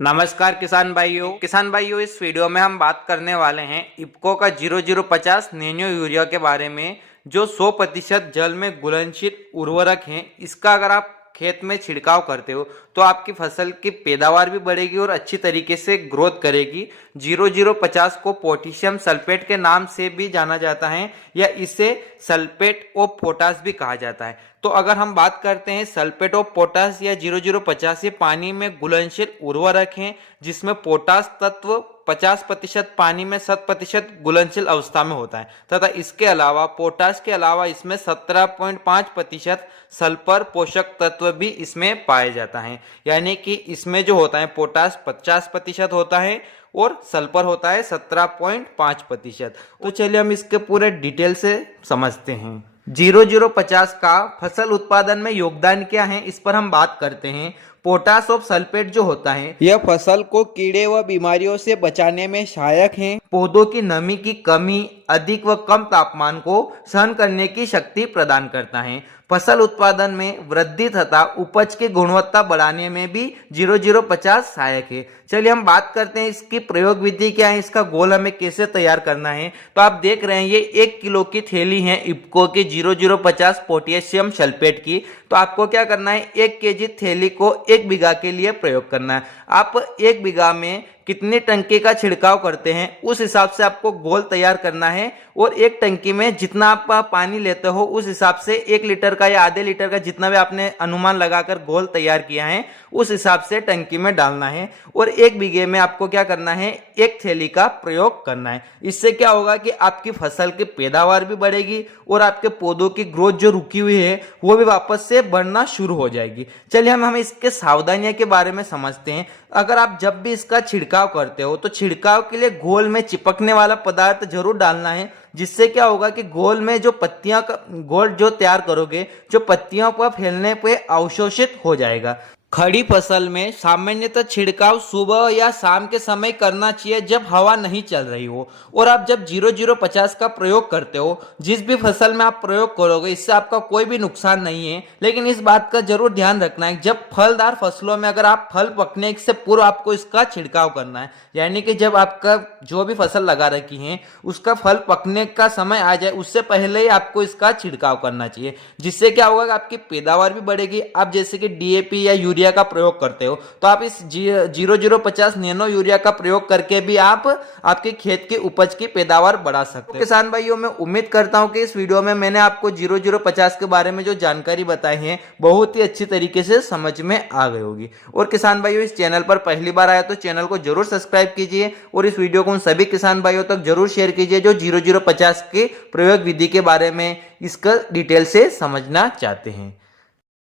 नमस्कार किसान भाइयों इस वीडियो में हम बात करने वाले हैं इफ्को का 0050 नैनो यूरिया के बारे में, जो 100% जल में घुलनशील उर्वरक है। इसका अगर आप खेत में छिड़काव करते हो तो आपकी फसल की पैदावार भी बढ़ेगी और अच्छी तरीके से ग्रोथ करेगी। 0050 को पोटेशियम सल्फेट के नाम से भी जाना जाता है या इसे सल्फेट ऑफ पोटास भी कहा जाता है। तो अगर हम बात करते हैं सल्फेट ऑफ पोटास या 0050, ये पानी में घुलनशील उर्वरक है जिसमें पोटास तत्व 50% पानी में 7% घुलनशील अवस्था में होता है तथा इसके अलावा पोटास के अलावा इसमें 17.5% सल्फर पोषक तत्व भी इसमें पाया जाता है। यानी कि इसमें जो होता है पोटास 50% होता है और सल्फर होता है 17.5%। तो चलिए हम इसके पूरे डिटेल से समझते हैं। 0050 का फसल उत्पादन में योगदान क्या है, इस पर हम बात करते हैं। पोटास ऑफ सल्फेट जो होता है यह फसल को कीड़े व बीमारियों से बचाने में सहायक है। पौधों की नमी की कमी, अधिक व कम तापमान को सहन करने की शक्ति प्रदान करता है। फसल उत्पादन में वृद्धि तथा उपज की गुणवत्ता बढ़ाने में भी 0050 सहायक है। चलिए हम बात करते हैं इसकी प्रयोग विधि क्या है, इसका घोल हमें कैसे तैयार करना है। तो आप देख रहे हैं ये 1 किलो की थैली है इफ्को की 0050 पोटेशियम सल्फेट की। तो आपको क्या करना है, 1 केजी थैली को 1 बीघा के लिए प्रयोग करना है। आप 1 बीघा में कितनी टंकी का छिड़काव करते हैं उस हिसाब से आपको घोल तैयार करना है और एक टंकी में जितना आप पानी लेते हो उस हिसाब से 1 लीटर का या आधे लीटर का जितना भी आपने अनुमान लगाकर घोल तैयार किया है उस हिसाब से टंकी में डालना है और 1 बीघे में आपको क्या करना है, 1 थैली का प्रयोग करना है। इससे क्या होगा कि आपकी फसल की पैदावार भी बढ़ेगी और आपके पौधों की ग्रोथ जो रुकी हुई है वो भी वापस से बढ़ना शुरू हो जाएगी। चलिए हम इसके सावधानियों के बारे में समझते हैं। अगर आप जब भी इसका छिड़काव करते हो तो छिड़काव के लिए घोल में चिपकने वाला पदार्थ जरूर डालना है, जिससे क्या होगा कि घोल में जो पत्तियां का घोल जो तैयार करोगे जो पत्तियों पर फैलने पे अवशोषित हो जाएगा। खड़ी फसल में सामान्यतः छिड़काव सुबह या शाम के समय करना चाहिए जब हवा नहीं चल रही हो। और आप जब 0050 का प्रयोग करते हो, जिस भी फसल में आप प्रयोग करोगे इससे आपका कोई भी नुकसान नहीं है, लेकिन इस बात का जरूर ध्यान रखना है जब फलदार फसलों में अगर आप फल पकने से पूर्व आपको इसका छिड़काव करना है। यानी कि जब आपका जो भी फसल लगा रखी है उसका फल पकने का समय आ जाए उससे पहले ही आपको इसका छिड़काव करना चाहिए, जिससे क्या होगा कि आपकी पैदावार भी बढ़ेगी। आप जैसे कि डीएपी या यूरिया का प्रयोग करते हो तो आप इस 0050 नैनो यूरिया का प्रयोग करके भी आप आपके खेत की उपज की पैदावार बढ़ा सकते हो। किसान भाइयों, मैं उम्मीद करता हूं कि इस वीडियो में मैंने आपको 0050 के बारे में जो जानकारी बताई है बहुत ही अच्छी तरीके से समझ में आ गई होगी। और किसान भाइयों, इस चैनल पर पहली बार आया तो चैनल को जरूर सब्सक्राइब कीजिए और इस वीडियो को उन सभी किसान भाइयों तक जरूर शेयर कीजिए जो 0050 के प्रयोग विधि के बारे में इसका डिटेल से समझना चाहते हैं।